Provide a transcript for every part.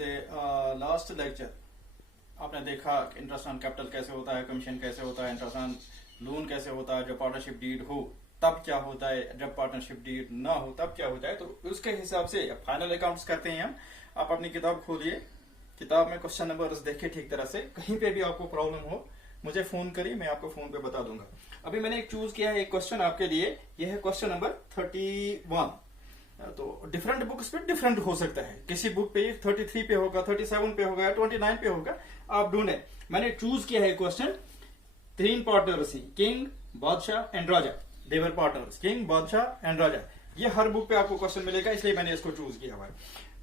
The last lecture आपने देखा interest on capital कैसे होता है, कमीशन कैसे होता है, इंटरेस्ट ऑन लोन कैसे होता है, जब पार्टनरशिप डीड हो तब क्या होता है, जब पार्टनरशिप डीड ना हो तब क्या होता है। तो उसके हिसाब से फाइनल अकाउंट्स करते हैं हम। आप अपनी किताब खोलिए, किताब में क्वेश्चन नंबर देखिए ठीक तरह से। कहीं पे भी आपको प्रॉब्लम हो मुझे फोन करिए, मैं आपको फोन पे बता दूंगा। अभी मैंने एक चूज किया है एक क्वेश्चन आपके लिए, यह है क्वेश्चन नंबर 31। तो डिफरेंट बुक्स पे डिफरेंट हो सकता है, किसी बुक पे 33 पे होगा, 37 पे होगा, 29 पे होगा, आप ढूंढे। मैंने चूज किया है क्वेश्चन, 3 पार्टनर्स ही, King, Badshah and Raja. Their partners King, Badshah and Raja. ये हर बुक पे आपको क्वेश्चन मिलेगा, इसलिए मैंने इसको चूज किया हुआ है।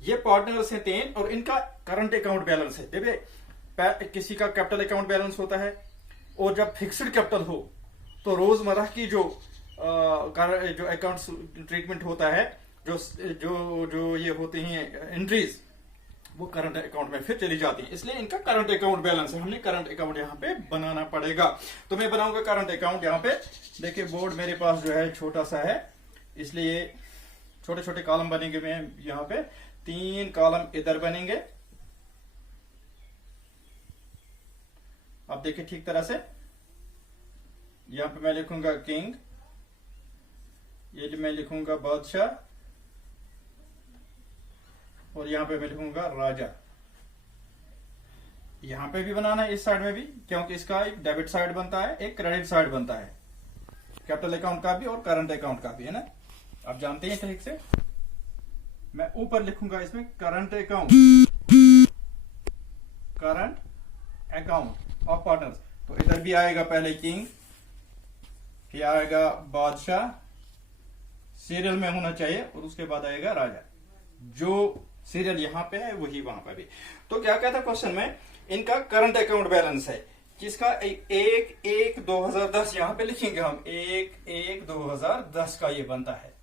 ये पार्टनर्स हैं 3 और इनका करंट अकाउंट बैलेंस है। देखिए किसी का कैपिटल अकाउंट बैलेंस होता है, और जब फिक्स्ड कैपिटल हो तो रोजमर्रा की जो अकाउंट ट्रीटमेंट होता है, जो जो जो ये होती हैं एंट्रीज, वो करंट अकाउंट में फिर चली जाती है। इसलिए इनका करंट अकाउंट बैलेंस है, हमने करंट अकाउंट यहाँ पे बनाना पड़ेगा। तो मैं बनाऊंगा करंट अकाउंट यहाँ पे। देखिए बोर्ड मेरे पास जो है छोटा सा है, इसलिए छोटे छोटे कॉलम बनेंगे। मैं यहाँ पे 3 कॉलम इधर बनेंगे, आप देखिए ठीक तरह से। यहाँ पे मैं लिखूंगा किंग, ये जो मैं लिखूंगा बादशाह, और यहाँ पे मैं लिखूंगा राजा। यहाँ पे भी बनाना है, इस साइड में भी, क्योंकि इसका एक डेबिट साइड बनता है, एक क्रेडिट साइड बनता है, कैपिटल अकाउंट का भी और करंट अकाउंट का भी, है ना। आप जानते हैं ठीक से। मैं ऊपर लिखूंगा इसमें current account, current account of partners. तो इधर भी आएगा पहले किंग, फिर आएगा बादशाह, सीरियल में होना चाहिए, और उसके बाद आएगा राजा। जो सीरियल यहाँ पे है वही वहां पे भी। तो क्या कहता क्वेश्चन में, इनका करंट अकाउंट बैलेंस है जिसका 1/1/2010 यहाँ पे लिखेंगे हम, 1/1/2010 का ये बनता है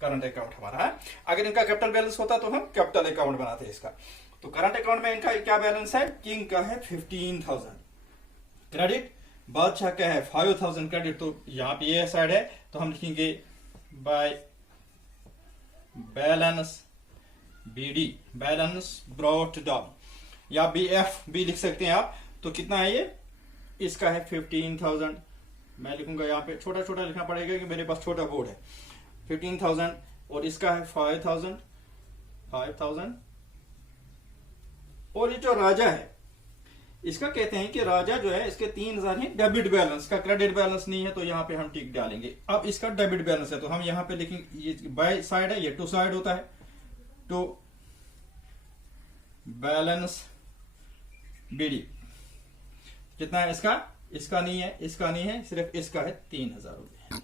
करंट अकाउंट हमारा है। अगर इनका कैपिटल बैलेंस होता तो हम कैपिटल अकाउंट बनाते हैं इसका। तो करंट अकाउंट में इनका क्या बैलेंस है, किंग का है 15,000 क्रेडिट, बादशाह का है 5,000 क्रेडिट। तो यहाँ पे ये साइड है, तो हम लिखेंगे by balance BD, balance brought down, या BF भी लिख सकते हैं आप। तो कितना है ये, इसका है 15,000। मैं लिखूंगा यहाँ पे, छोटा छोटा लिखना पड़ेगा कि मेरे पास छोटा बोर्ड है। 15,000 और इसका है 5,000। और ये जो राजा है, इसका कहते हैं कि राजा जो है, इसके 3,000 है डेबिट बैलेंस का, क्रेडिट बैलेंस नहीं है, तो यहाँ पे हम टिक डालेंगे। अब इसका डेबिट बैलेंस है, तो हम यहाँ पे लिखेंगे, ये बाय साइड है, ये टू साइड होता है, तो बैलेंस BD कितना है इसका, इसका नहीं है, इसका नहीं है, सिर्फ इसका है 3,000 रुपये।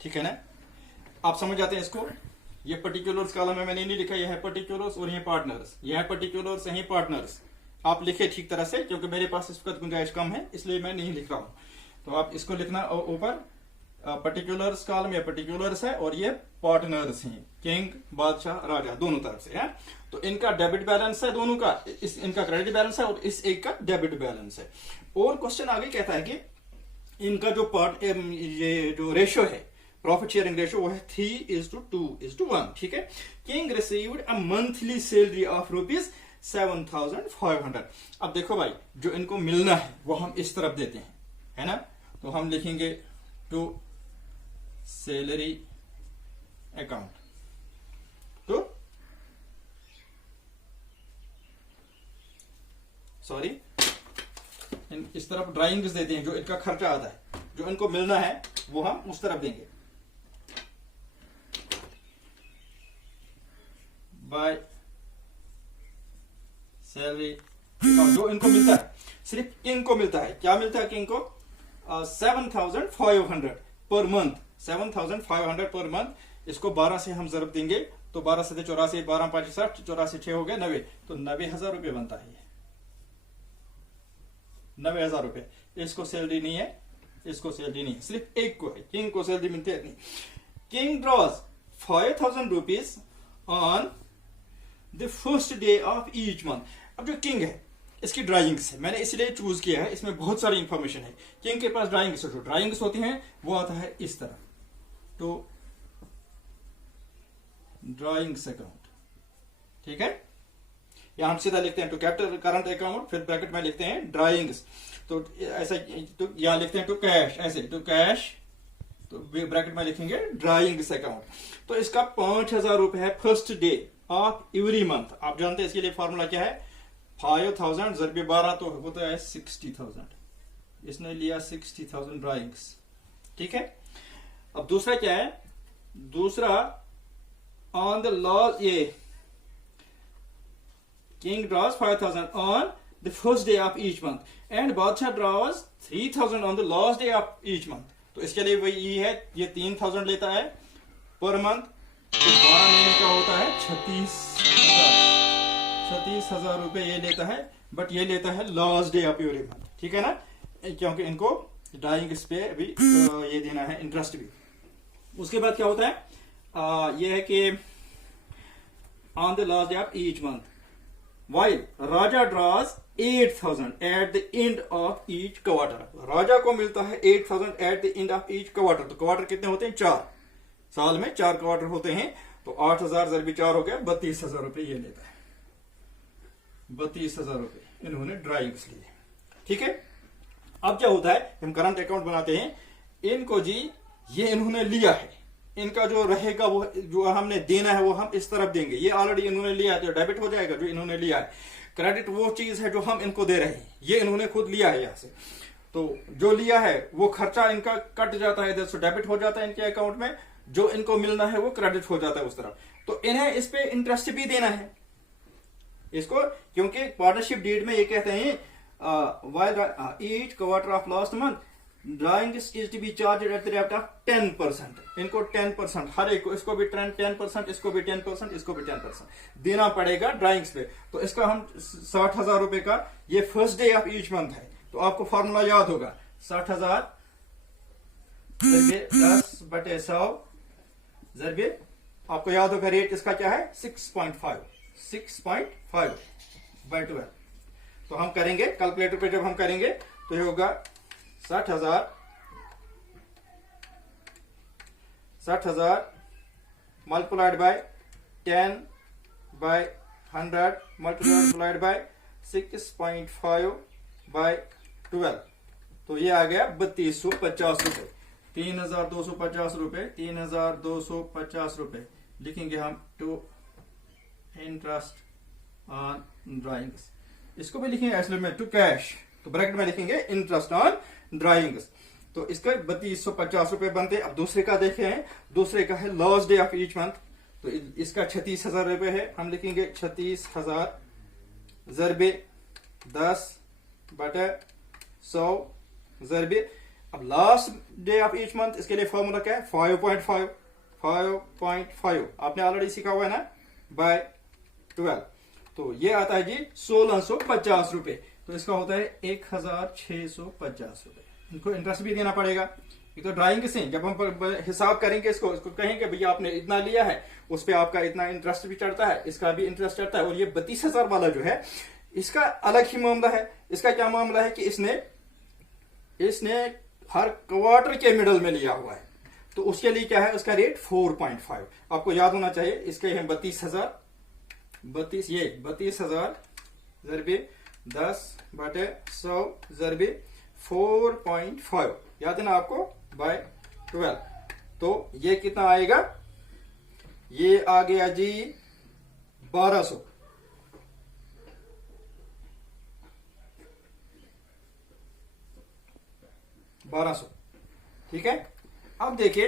ठीक है ना, आप समझ जाते हैं इसको। ये पर्टिकुलर्स कॉलम में मैंने नहीं लिखा, ये है पर्टिकुलर्स और ये पार्टनर्स, ये है पर्टिकुलर्स, यही पार्टनर्स। आप लिखे ठीक तरह से, क्योंकि मेरे पास इसका गुंजाइश कम है, इसलिए मैं नहीं लिख रहा हूं। तो आप इसको लिखना ऊपर, पर्टिकुलर्स कॉलम या पर्टिकुलर्स है, और ये पार्टनर्स हैं, किंग, बादशाह, राजा, दोनों तरफ से है। तो इनका डेबिट बैलेंस है दोनों का, इनका क्रेडिट बैलेंस है और इस एक का डेबिट बैलेंस है। और क्वेश्चन आगे कहता है कि इनका जो ये जो रेशियो है, प्रॉफिट शेयरिंग रेशियो, वो है 3:2:1। ठीक है। King received a monthly salary of ₹7,500। अब देखो भाई, जो इनको मिलना है वो हम इस तरफ देते हैं, है ना। तो हम लिखेंगे टू सैलरी अकाउंट। तो सॉरी, इस तरफ ड्राइंग्स देते हैं, जो इनका खर्चा आता है, जो इनको मिलना है वो हम उस तरफ देंगे। बाय सैलरी अकाउंट, जो इनको मिलता है, सिर्फ किंग को मिलता है। क्या मिलता है किंग को, 7,500 पर मंथ, 7,500 पर मंथ। इसको 12 से हम जरूर देंगे, तो 12 से 84, 12 5 60, 84 6 हो गए 90, तो 90,000 रुपये बनता है ये, 90,000 रुपये। इसको सैलरी नहीं है, इसको सैलरी नहीं है, सिर्फ एक को है, किंग को सैलरी मिलती है नहीं। King draws 5,000 rupees on the first day of each month. अब जो किंग है, इसकी ड्राइंग्स है, मैंने इसलिए चूज किया है, इसमें बहुत सारी इंफॉर्मेशन है। किंग के पास ड्राइंग्स, जो ड्राइंग्स होती हैं वो आता है इस तरह, तो ड्राइंग्स अकाउंट। ठीक है, या हम सीधा लिखते हैं टू कैपिटल करंट अकाउंट, फिर ब्रैकेट में लिखते हैं ड्राइंग्स, तो ऐसा तो यहाँ लिखते हैं टू कैश, ऐसे टू कैश, तो ब्रैकेट में लिखेंगे ड्राइंग्स अकाउंट। तो इसका 5,000 रुपए है first day of every month. आप जानते हैं इसके लिए फॉर्मूला क्या है, 5,000 ज़रबे 12 तो होता है 60,000। इसने लिया 60,000 ड्राइंग्स, ठीक है। अब दूसरा क्या है, दूसरा ऑन द लॉ, ये king draws 5,000 on the first day of each month and बादशाह draws 3,000 on the last day of each month. तो इसके लिए वही ये है, ये 3,000 लेता है पर मंथ, तो 12 महीने का होता है 36,000 रुपए ये लेता है, बट ये लेता है last day of every month, ठीक है ना, क्योंकि इनको ड्राइंग पे भी ये देना है इंटरेस्ट भी। उसके बाद क्या होता है, ये है कि on the last day of each month while राजा draws 8,000 at the end of each quarter. राजा को मिलता है 8,000 at the end of each quarter. तो क्वार्टर कितने होते हैं, 4, साल में 4 क्वार्टर होते हैं, तो 8,000 ज़रबी 4 हो गया, 32,000 रुपए ये लेता है, 32,000 रुपए इन्होंने ड्राइंग्स लिए, ठीक है। अब क्या होता है, हम करंट अकाउंट बनाते हैं, इनको जी ये इन्होंने लिया है, इनका जो रहेगा वो जो हमने देना है वो हम इस तरफ देंगे, ये ऑलरेडी इन्होंने लिया है तो डेबिट हो जाएगा जो इन्होंने लिया है। क्रेडिट वो चीज है जो हम इनको दे रहे हैं, ये इन्होंने खुद लिया है यहाँ से, तो जो लिया है वो खर्चा इनका कट जाता है इधर से, डेबिट हो जाता है इनके अकाउंट में, जो इनको मिलना है वो क्रेडिट हो जाता है उस तरफ। तो इन्हें इस पे इंटरेस्ट भी देना है इसको, क्योंकि पार्टनरशिप डीड में ये कहते हैं each quarter of last month drawings is to be charged at the rate of 10%। इनको 10% हर एक को, इसको भी 10%, इसको भी 10%, इसको भी 10% देना पड़ेगा ड्राइंग्स पे। तो इसका हम 60,000 रुपए का, ये first day of each month है, तो आपको फॉर्मूला याद होगा, 60,000 10/100 ज़रबे, आपको याद होगा रेट इसका क्या है, 6.5/12। तो हम करेंगे कैलकुलेटर पे, जब हम करेंगे तो ये होगा 60,000 मल्टीप्लाइड बाय 10/100 मल्टीप्लाइड बाय 6.5/12, तो ये आ गया 3250 रुपए, 3,250 रुपए, 3,250 रुपए लिखेंगे हम टू इंटरेस्ट ऑन ड्राइंग्स। इसको भी लिखेंगे असली में टू कैश, तो ब्रैकेट में लिखेंगे इंटरेस्ट ऑन ड्राइंग्स। तो इसका 3250 रुपए बनते। अब दूसरे का देखें, दूसरे का है last day of each month, तो इसका 36,000 रुपए है, हम लिखेंगे 36,000 ज़रबे 10/100 ज़रबे। अब last day of each month, इसके लिए फॉर्मूला क्या है, 5.5 आपने ऑलरेडी सीखा हुआ है ना, बाय 12, तो ये आता है जी 1,650 रुपए। तो इसका होता है 1,650 रुपए। इनको इंटरेस्ट भी देना पड़ेगा, ये तो ड्राइंग से जब हम हिसाब करेंगे इसको कहेंगे भैया आपने इतना लिया है, उस पर आपका इतना इंटरेस्ट भी चढ़ता है, इसका भी इंटरेस्ट चढ़ता है। और ये 32,000 वाला जो है इसका अलग ही मामला है। इसका क्या मामला है कि इसने हर क्वार्टर के मिडल में लिया हुआ है, तो उसके लिए क्या है, उसका रेट 4.5 आपको याद होना चाहिए। इसके हैं 32,000 ज़रबे 10/100 ज़रबे 4.5 याद है ना आपको, बाय 12। तो ये कितना आएगा, ये आ गया जी 1,200। ठीक है। अब देखिए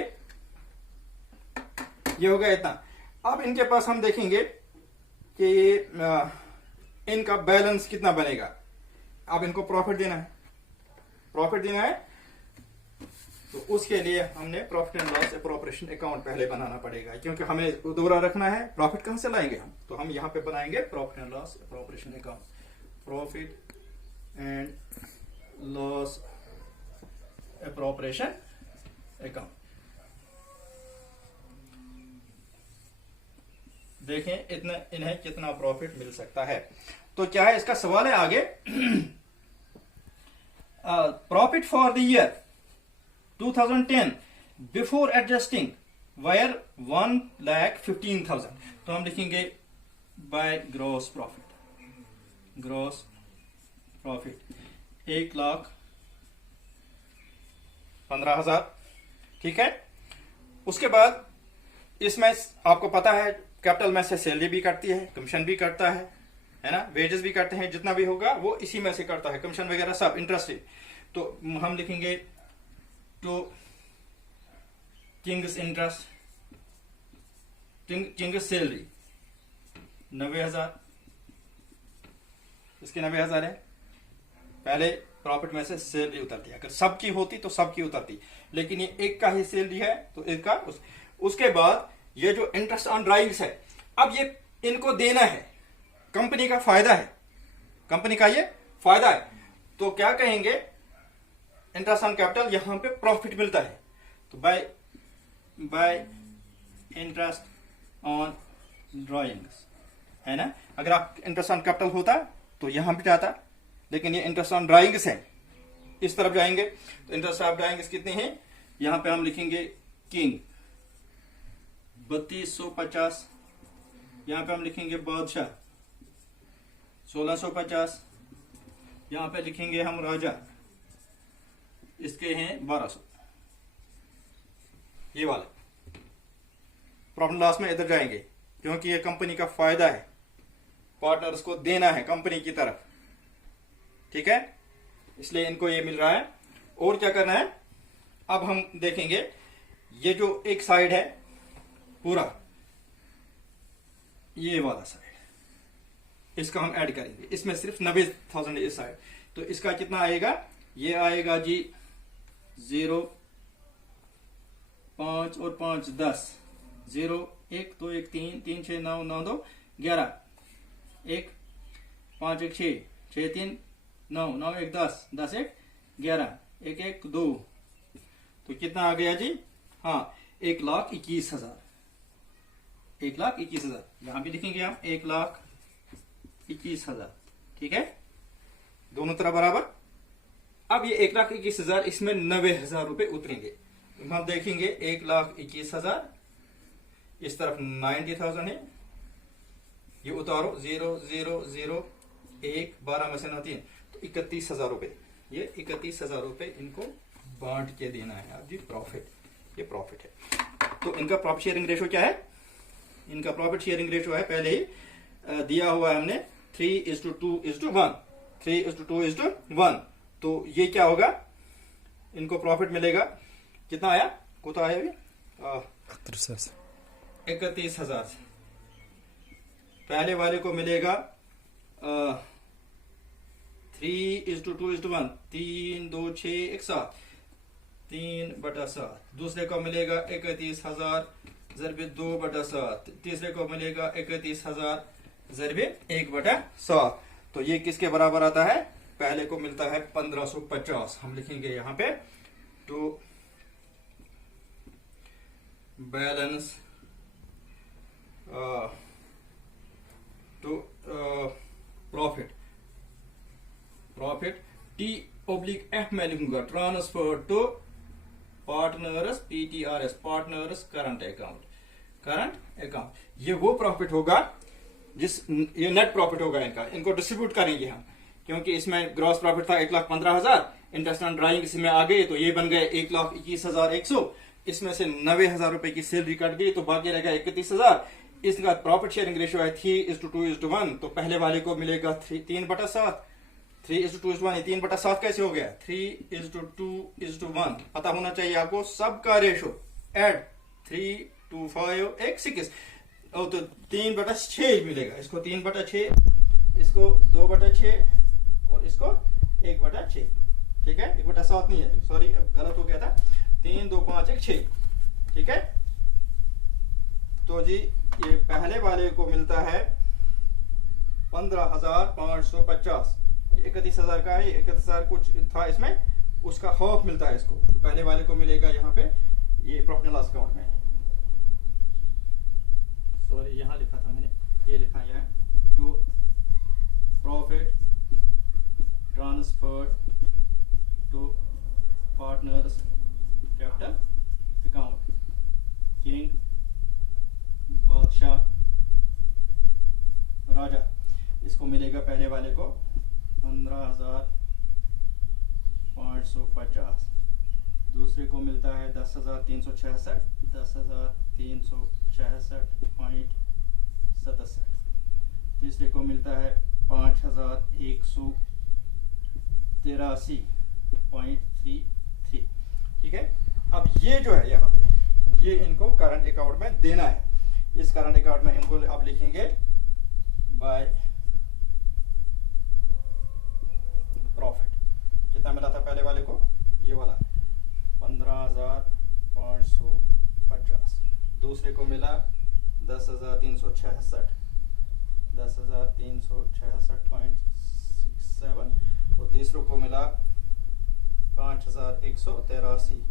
ये हो गया इतना। अब इनके पास हम देखेंगे कि इनका बैलेंस कितना बनेगा। अब इनको प्रॉफिट देना है, तो उसके लिए हमने profit and loss appropriation account पहले बनाना पड़ेगा, क्योंकि हमें दोबारा रखना है। प्रॉफिट कहां से लाएंगे हम, तो हम यहां पे बनाएंगे profit and loss appropriation account, profit and loss appropriation account. देखें इन्हें कितना प्रॉफिट मिल सकता है। तो क्या है इसका सवाल है आगे, profit for the year 2010 before adjusting wire 1,15,000। तो हम लिखेंगे by gross profit, gross profit 1,15,000, ठीक है। उसके बाद इसमें आपको पता है कैपिटल में से सैलरी भी कटती है, कमीशन भी कटता है ना, वेजेस भी कटते हैं, जितना भी होगा वो इसी में से कटता है, कमीशन वगैरह सब, इंटरेस्ट। तो हम लिखेंगे to King's interest, King's salary 90,000, इसके 90,000 है। पहले प्रॉफिट में से सैलरी उतरती है, अगर सबकी होती तो सबकी उतरती, लेकिन ये एक का ही सैलरी है तो एक का उसके बाद ये जो इंटरेस्ट ऑन ड्राइंग्स है, अब ये इनको देना है, कंपनी का फायदा है, कंपनी का ये फायदा है, तो क्या कहेंगे, इंटरेस्ट ऑन कैपिटल, यहां पे प्रॉफिट मिलता है, तो बाय इंटरेस्ट ऑन ड्राइंग्स, है ना। अगर आप इंटरेस्ट ऑन कैपिटल होता तो यहां पे जाता, लेकिन ये इंटरेस्ट ऑन ड्राइंग्स है, इस तरफ जाएंगे, तो इंटरेस्ट ऑन ड्राइंग्स कितने हैं, यहां पे हम लिखेंगे किंग 3250, यहां पे हम लिखेंगे बादशाह 1650, यहां पे लिखेंगे हम राजा, इसके हैं 1200, ये वाले प्रॉफिट लॉस में इधर जाएंगे, क्योंकि ये कंपनी का फायदा है, पार्टनर्स को देना है कंपनी की तरफ, ठीक है, इसलिए इनको ये मिल रहा है। और क्या करना है, अब हम देखेंगे ये जो एक साइड है पूरा, ये वाला साइड, इसका हम ऐड करेंगे, इसमें सिर्फ 90,000 इस साइड, तो इसका कितना आएगा, ये आएगा जी 0, 5 और 5 10, 0 1 2 1 3 3 6 9 9 2 11, 1 5 1 6 6 3 9 9 1 10 10 1 11 1 1 2, तो कितना आ गया जी, हाँ 1,21,000, 1,21,000, यहां भी लिखेंगे हम 1,21,000, ठीक है, दोनों तरफ बराबर। अब ये 1,21,000, इसमें 90,000 रुपए उतरेंगे, तो हम देखेंगे 1,21,000, इस तरफ 90,000 है, ये उतारो 0 0 0 1 12 में से 9 3, तो 31,000 रुपए, ये 31,000 रुपए इनको बांट के देना है आप जी, प्रॉफिट, ये प्रॉफिट है। तो इनका प्रॉफिट शेयरिंग रेशो क्या है, इनका प्रॉफिट शेयरिंग रेशो है, पहले ही दिया हुआ है हमने 3:2:1, 3:2:1, तो ये क्या होगा, इनको प्रॉफिट मिलेगा, कितना आया, कितना आया अभी 31,000, पहले वाले को मिलेगा 3:2:1, 3 2 6 1 7, 3/7, दूसरे को मिलेगा 31,000 ज़रबे 2/7, तीसरे को मिलेगा 31,000 ज़रबे 1/7, तो ये किसके बराबर आता है, पहले को मिलता है 1550, हम लिखेंगे यहां पे to balance to profit T/F में लिखूंगा transfer to partners PTRS, partners current account, ये वो प्रॉफिट होगा ये नेट प्रॉफिट होगा इनका, इनको डिस्ट्रीब्यूट करेंगे हम, क्योंकि इसमें ग्रॉस प्रॉफिट था 1,15,000, इंटरेस्ट ऑन ड्राइंग इसमें आ गए, तो ये बन गए 1,21,100, इसमें से 90,000 रुपए की सैलरी कट गई, तो बाकी रह गया 31,000, इसका प्रॉफिट शेयरिंग रेशियो है 3:2:1, तो पहले वाले को मिलेगा 3/7, 3:2:1, 3/7 कैसे हो गया, 3:2:1, पता होना चाहिए आपको सबका रेशो, एड 3 2 5 1 6, तो 3/6 मिलेगा, इसको 3/6, इसको 2/6 और इसको 1/6, ठीक है, 1/7 नहीं है, सॉरी गलत हो गया था, 3 2 5 1 6, ठीक है। तो जी ये पहले वाले को मिलता है 15,550, 31,000 का है, 31,000 कुछ था इसमें, उसका हाफ मिलता है इसको, तो पहले वाले को मिलेगा यहाँ पे ये प्रॉफिट एंड लॉस अकाउंट में, सॉरी यहाँ लिखा था मैंने, ये लिखा है to profit transfer to partners capital account, King Badshah इसको मिलेगा पहले वाले को 15,550, दूसरे को मिलता है 10,366, 10,366.67, तीसरे को मिलता है 5,183.33। ठीक है, अब ये जो है यहाँ पे, ये इनको करंट अकाउंट में देना है। इस करंट अकाउंट में इनको अब लिखेंगे बाय प्रॉफिट। कितना मिला था पहले वाले को, ये वाला 15,550, दूसरे को मिला 10,366, 10,366.67, और तीसरों को मिला 5,183.33,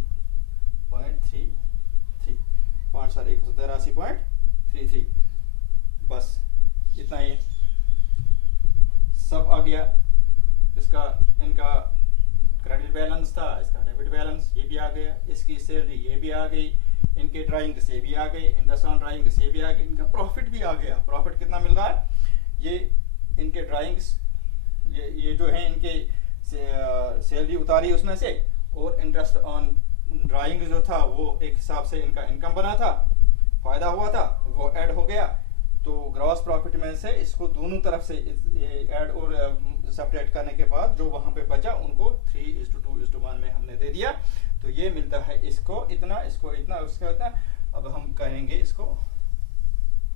5,183.33। बस इतना ही सब आ गया। इसका इनका क्रेडिट बैलेंस था, इसका डेबिट बैलेंस ये भी आ गया, इसकी सैलरी ये भी आ गई, इनके ड्राइंग से भी आ गई, इंटरेस्ट ऑन ड्राइंग से भी आ गई, इनका प्रॉफिट भी आ गया। प्रॉफिट कितना मिल रहा है, ये इनके ड्राइंग्स, ये जो है इनके सैलरी उतारी उसमें से, और इंटरेस्ट ऑन ड्राइंग जो था वो एक हिसाब से इनका इनकम बना था, फायदा हुआ था, वो ऐड हो गया। तो ग्रॉस प्रॉफिट में से इसको दोनों तरफ से ऐड और सेपरेट करने के बाद जो वहां पे बचा उनको 3:2:1 में हमने दे दिया। तो ये मिलता है इसको इतना, इसको इतना, उसका इतना। अब हम कहेंगे इसको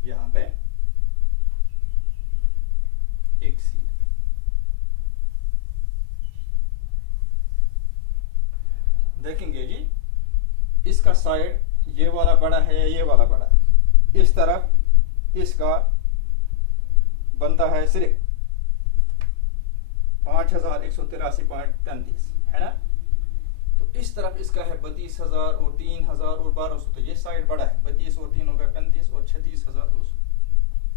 यहाँ पे एक सीट, देखेंगे जी इसका साइड ये वाला बड़ा है या ये वाला बड़ा, इस तरफ इसका बनता है सिर्फ 5,183.33, है ना। तो इस तरफ इसका है 32,000 और 3,000 और 1,200, तो ये साइड बड़ा है, 32 और 3 होगा 35 और 36,200,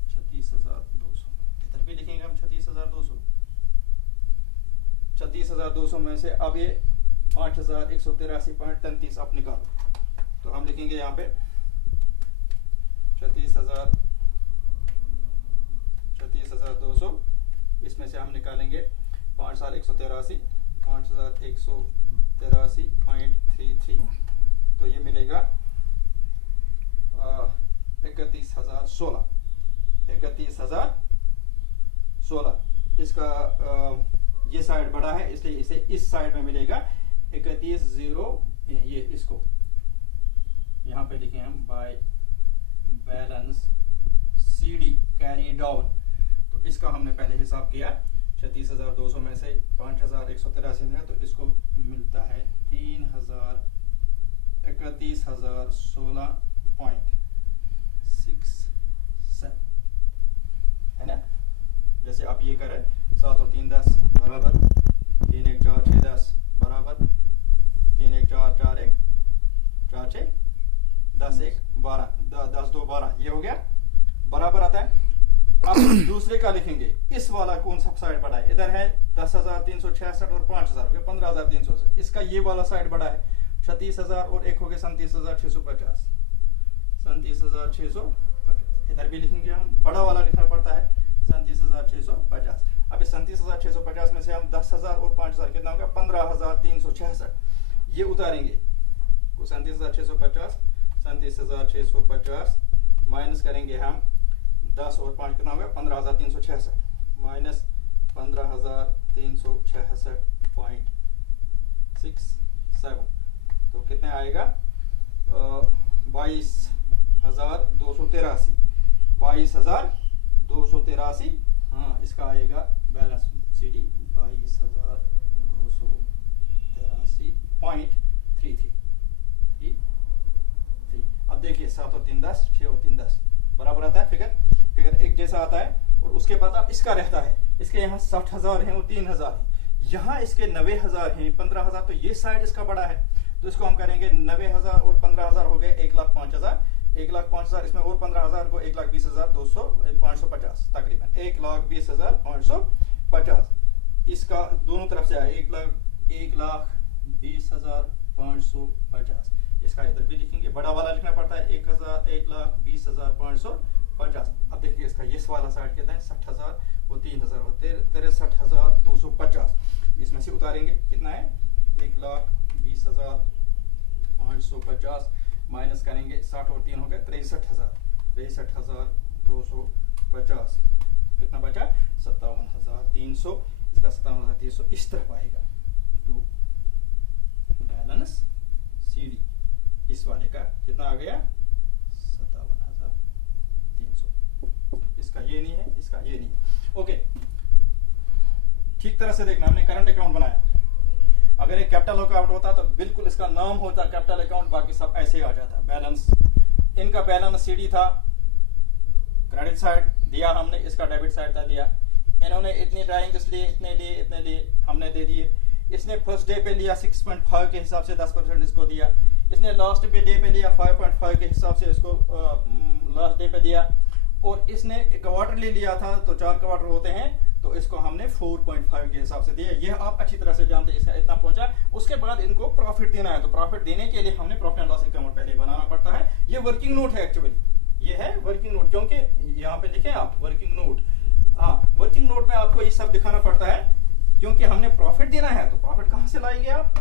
36,200। इधर भी लिखेंगे हम 36,200। 36,200 में से अब ये 5,183.33 आप निकालो, तो हम लिखेंगे यहाँ पे 36,200, इसमें से हम निकालेंगे 5,183.33, तो ये मिलेगा 31,016। इसका ये साइड बड़ा है इसलिए इसे इस साइड में मिलेगा 31,000। ये इसको यहाँ पे लिखे हम by balance CD carry down. तो इसका हमने पहले हिसाब किया, 36,200 में से 5,183 है, तो इसको मिलता है 31,016.67, है ना। जैसे आप ये करें 7 और 3 10 बराबर, 3 1 4 6 10 बराबर, 3 1 4 4 1 4 6 10 1 12, 10 2 12, ये हो गया बराबर आता है। अब दूसरे का लिखेंगे, इस वाला कौन सा साइड बड़ा है, इधर है 10,366 और 5,000 हो गया 15,300 से, इसका ये वाला साइड बड़ा है 36,000 और एक हो गया 37,650, 37,650। इधर भी लिखेंगे हम, बड़ा वाला लिखना पड़ता है 37,650। अब इस 37,650 में से हम 10,000 और 5,000 कितना होगा 15,366, ये उतारेंगे, 37,650, 37,650 माइनस करेंगे हम 10 और 5 कितना होगा 15,366 माइनस 15,366.67, तो कितने आएगा 22,283, 22,283। हाँ, इसका आएगा बैलेंस CD 22,283.33। अब देखिए 7 और 3 10, 6 और 3 10 बराबर आता है, फिगर एक जैसा आता है। और उसके बाद अब इसका रहता है, इसके यहाँ 60,000 है और 3,000 है, यहाँ इसके 90,000 है, 15,000, तो ये साइड इसका बड़ा है, तो इसको हम करेंगे 90,000 और 15,000 हो गए 1,05,000, 1,05,000 इसमें और 15,000 को 1,20,550 तकरीबन 1,20,550। इसका दोनों तरफ से आया 1,20,550। इसका इधर भी लिखेंगे, बड़ा वाला लिखना पड़ता है 1,20,550 50। अब देखिए इसका ये वाला साइड कितना है, 60,000, वो 3,000 हो 63,250। इसमें से उतारेंगे कितना है, 1,20,550 माइनस करेंगे 60 और 3 हो गए 63,250। कितना बचा, 57,300। इसका 57,300 इस तरफ आएगा टू बैलेंस सीडी। इस वाले का कितना आ गया, 57,300। इसका ये नहीं है, इसका ये नहीं है। ओके, ठीक तरह से देखना, हमने करंट अकाउंट बनाया। अगर एक कैपिटल अकाउंट होता तो बिल्कुल इसका नाम होता कैपिटल अकाउंट, बाकी सब ऐसे ही आ जाता। बैलेंस, इनका बैलेंस सीडी था, क्रेडिट साइड दिया हमने, इसका डेबिट साइड था दिया। इन्होंने इतनी ड्राइंग्स लिए, इतने लिए हमने दे दिए। इसने फर्स्ट डे पे लिया 6.5 के हिसाब से 10% इसको दिया। इसने लास्ट पे डे पे लिया 5.5 के हिसाब से इसको लास्ट डे पे दिया। और इसने क्वार्टरली लिया था, तो 4 क्वार्टर होते हैं, तो इसको हमने 4.5 के हिसाब से दिया। ये आप अच्छी तरह से जानते हैं, इसका इतना पहुंचा। उसके बाद इनको प्रॉफिट देना है, तो प्रॉफिट देने के लिए हमने प्रॉफिट एंड लॉस अकाउंट पहले बनाना पड़ता है। ये वर्किंग नोट है एक्चुअली, ये है वर्किंग नोट, क्योंकि यहाँ पे लिखे आप वर्किंग नोट। हाँ, वर्किंग नोट में आपको ये सब दिखाना पड़ता है, क्योंकि हमने प्रॉफिट देना है। तो प्रॉफिट कहां से लाएंगे आप,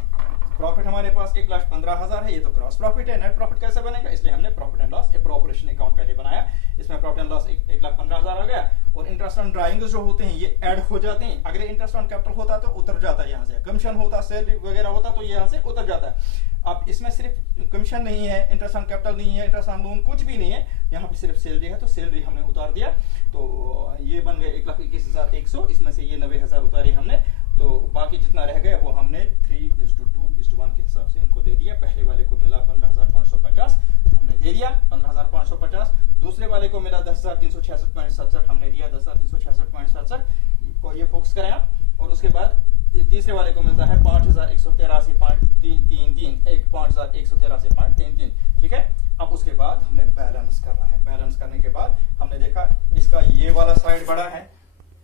प्रॉफिट हमारे पास 1,15,000 है, ये तो ग्रॉस प्रॉफिट है। नेट प्रॉफिट कैसे बनेगा, इसलिए हमने profit and loss appropriation account पहले बनाया। इसमें प्रॉफिट एंड लॉस 1,15,000 आ गया। और इंटरेस्ट ऑन ड्राइंग्स जो होते हैं ये ऐड हो जाते हैं। अगर इंटरेस्ट ऑन कैपिटल होता तो उतर जाता है यहाँ से, कमीशन होता, सैलरी वगैरह होता तो यहाँ से उतर जाता है। अब इसमें सिर्फ कमीशन नहीं है, इंटरेस्ट ऑन कैपिटल नहीं है, इंटरेस्ट ऑन लोन कुछ भी नहीं है, यहाँ पे सिर्फ सैलरी है, तो सैलरी हमने उतार दिया। तो ये बन गए 1,21,100, इसमें से ये 90,000 उतारे हमने। तो बाकी जितना रह गया वो हमने 3:2:1 के हिसाब से इनको दे दिया। पहले वाले को मिला 15,550, हमने दे दिया 15,550। दूसरे वाले को मिला 10,366.67, हमने दिया 10,366.67। ये फोकस करें आप। और उसके बाद तीसरे वाले को मिलता है 5,183.333, 5,183.33। ठीक है, अब उसके बाद हमने बैलेंस करना है। बैलेंस करने के बाद हमने देखा इसका ये वाला साइड बड़ा है,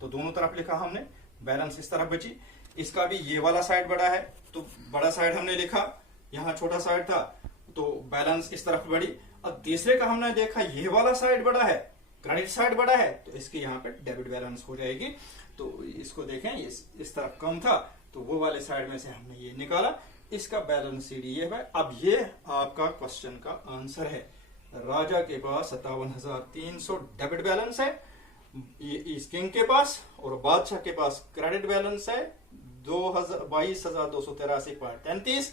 तो दोनों तरफ लिखा हमने, बैलेंस इस तरफ बची। इसका भी ये वाला साइड बड़ा है, तो बड़ा साइड हमने लिखा, यहाँ छोटा साइड था, तो बैलेंस इस तरफ बढ़ी। अब तीसरे का हमने देखा ये वाला साइड बड़ा है, क्रेडिट साइड बड़ा है, तो इसके यहाँ पे डेबिट बैलेंस हो जाएगी। तो इसको देखें, इस तरफ कम था, तो वो वाले साइड में से हमने ये निकाला। इसका बैलेंस सीडी ये है। अब ये आपका क्वेश्चन का आंसर है। राजा के पास 57,300 डेबिट बैलेंस है, इस किंग के पास, और बादशाह के पास क्रेडिट बैलेंस है 22,283.33।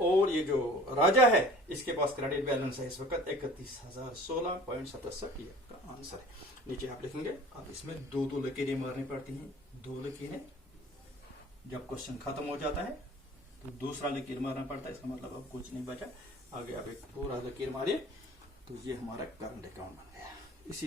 और ये जो राजा है इसके पास क्रेडिट बैलेंस है इस वक्त 31,016.67। ये आपका आंसर है। नीचे आप लिखेंगे। अब इसमें दो लकीरें मारनी पड़ती हैं, 2 लकीरें। जब क्वेश्चन खत्म हो जाता है तो दूसरा लकीर मारना पड़ता है, इसका मतलब अब कुछ नहीं बचा। आगे आप एक पूरा लकीर मारिए, तो ये हमारा करंट अकाउंट बन गया। इसी